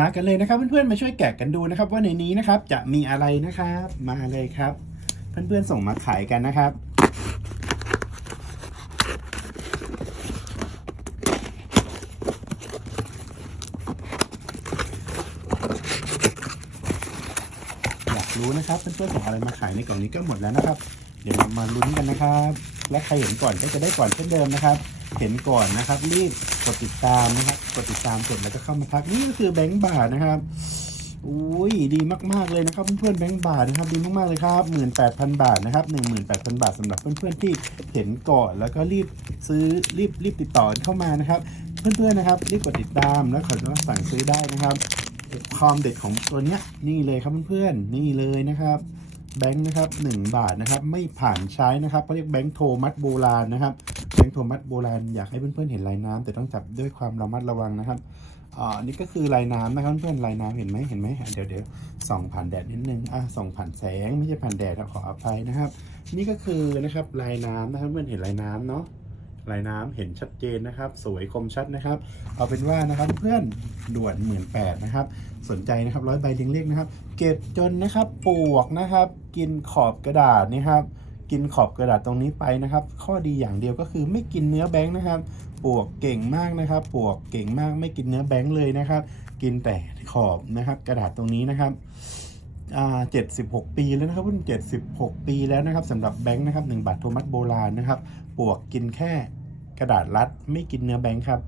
มากันเลยนะครับ เพื่อนๆมาช่วยแกะกันดูนะครับ ว่าในนี้นะครับจะมีอะไรนะครับ มาเลยครับ เพื่อนๆส่งมาขายกันนะครับอยากรู้นะครับเพื่อนๆส่งอะไรมาขายในกล่องนี้ก็หมดแล้วนะครับ เดี๋ยวเรามาลุ้นกันนะครับ และใครเห็นก่อนก็จะได้ก่อนเช่นเดิมนะครับ เห็นก่อนนะครับรีบ ดติดตามนะครับ กดติดตามเสร็จแล้วก็เข้ามาทักนี่ก็คือแบงค์บาทนะครับอุ้ยดีมากๆเลยนะครับเพื่อนๆแบงค์บาทนะครับดีมากๆเลยครับ18,000บาทนะครับ18,000บาทสำหรับเพื่อนๆที่เห็นก่อนแล้วก็รีบซื้อรีบรีบติดต่อเข้ามานะครับ เพื่อนๆนะครับรีบกดติดตามแล้วขอสั่งซื้อได้นะครับความเด็ดของตัวเนี้ยนี่เลยครับเพื่อนๆนี่เลยนะครับแบงค์นะครับ1บาทนะครับไม่ผ่านใช้นะครับเขาเรียกแบงค์โทมัสโบราณนะครับ งโทมัสโบราณอยากให้เพื่อนๆเห็นลายน้ำแต่ต้องจับด้วยความระมัดระวังนะครับอ่านี่ก็คือลายน้ำนะครับเพื่อนๆลายน้ำเห็นไหมเห็นไหมเดี๋ยวเดี๋ยวส่องผ่านแดดนิดนึงอะส่องผ่านแสงไม่ใช่ผ่านแดดขออภัยนะครับ นี่ก็คือนะครับลายน้ำนะครับเพื่อนเห็นลายน้ำเนาะลายน้ำเห็นชัดเจนนะครับ สวยคมชัดนะครับ เอาเป็นว่านะครับเพื่อนด่วนหมื่นแปดนะครับ สนใจนะครับร้อยใบเลี้ยงเลขนะครับ เก็บจนนะครับปวกนะครับ กินขอบกระดาษนี่ครับ กินขอบกระดาษตรงนี้ไปนะครับ ข้อดีอย่างเดียวก็คือไม่กินเนื้อแบงค์นะครับปวกเก่งมากนะครับปวกเก่งมากไม่กินเนื้อแบงค์เลยนะครับ กินแต่ขอบนะครับ กระดาษตรงนี้นะครับอ่า76ปีแล้วนะครับเพิ่ง76ปีแล้วนะครับสำหรับแบงค์นะครับ1บาทโทมัสโบราณนะครับ ปวกกินแค่กระดาษรัดไม่กินเนื้อแบงค์ครับ